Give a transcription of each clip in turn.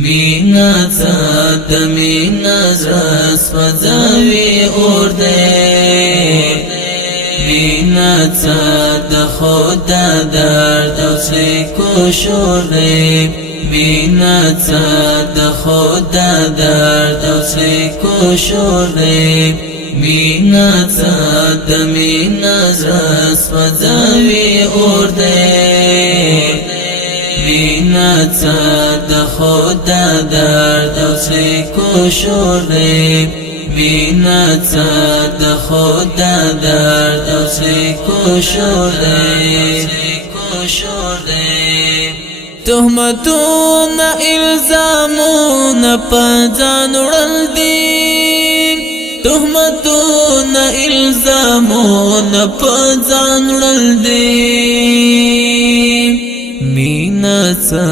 مینا څه د مینا زړه سوځوي اور دی مینا څه د خدا درد او سکو شور دی مینا څه د خدا درد او سکو شور دی مینا څه د مینا زړه سوځوي اور دی مینا څه د خدا درد او سکو شور دی مینا څه د خدا درد او سکو شور دی تهمتونه الزامونه په ځان وړل دي تهمتونه الزامونه په ځان وړل دي مینا څه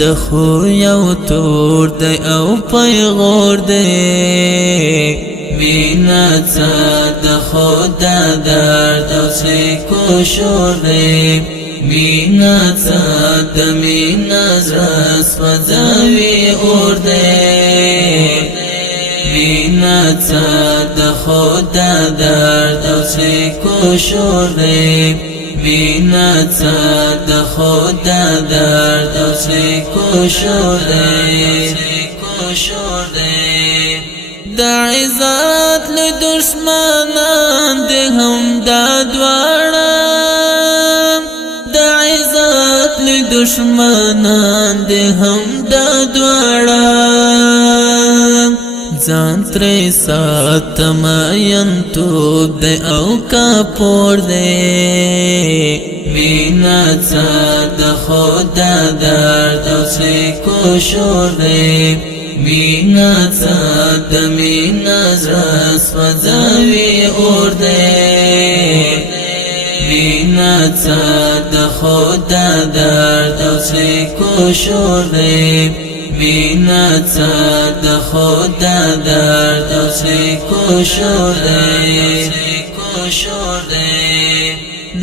د خو یو تور دی او پیغور دی مینا څه د خدا درد او سکو شور دی مینا څه د مینا زړه سوځوي اور دی مینا څه د خدا درد او سکو شور دی مینا څه د خدا درد او سکو شور دی د عزت له دشمنان د هم دا دواړه د عزت له دشمنان د هم دا دواړه ځان ترې ساتم ینتوب دی او کاپور دی مینا څه د خدا درد او سکو شور دی مینا څه د مینا زړه سوځوي اور دی مینا څه د خدا درد او سکو شور دی مینا څه د خدا درد او سکو شور دی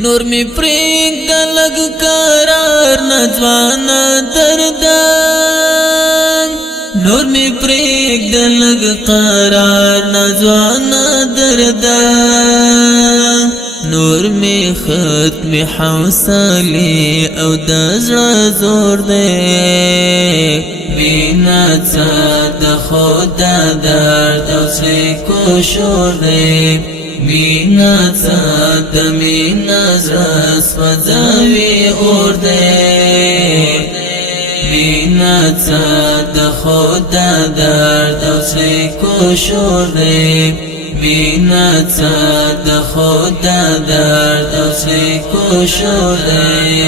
نور می پرېږد لږ قرار نه ځوانه دردان نور می پرېږد لږ قرار نه ځوانه دردان نور می ختم حوصلې او د زړه زور دی مینا څه د خدا درد او سکو شور دی مینا څه د مینا زړه سوځوي اور دی مینا څه د خدا درد او سکو شور دی مینا څه د خدا درد او سکو شور دی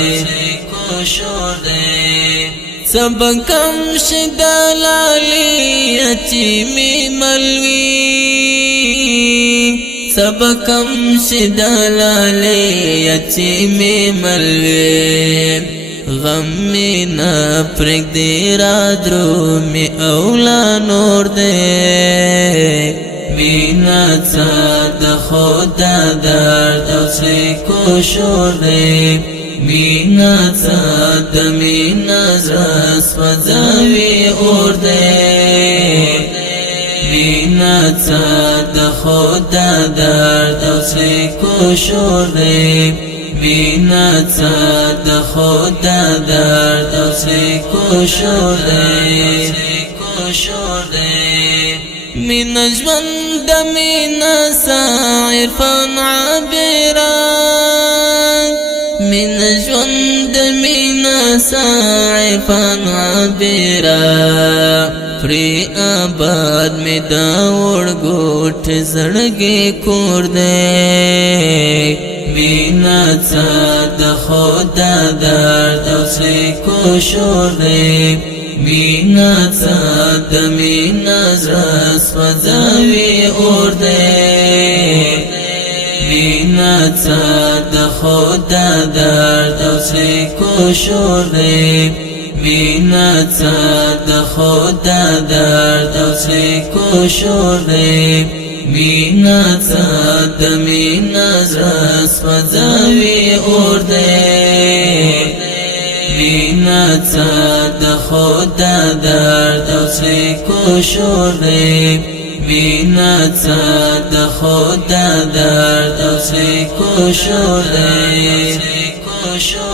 سبکم شدلالی اچی می ملوی سبکم شدلالی اچی می ملوی غم می نپرک دی را درو می اولا نور دی مینا څه د خدا درد او سکو شور دی مینا څه د مینا زړه سوځوي اور دی مینا څه د خدا درد او سکو شور دی مینا څه د خدا درد او سکو شور دی مینا ژوند د مینا عرفان عابران مینا ژوند د مینا عرفان عابران پری آباد می دا وړګوټ زړګي کور دی مینا څه د خدا درد او سکو شور دی مینا څه د مینا زړه سوځوي اور دی مینا څه د خدا درد او سکو شور دی مینا څه د خدا درد او سکو شور دی مینا څه د مینا زړه سوځوي اور دی مینا د خدا درد او سری کو شور دی مینا د خدا درد او سری کو شور دی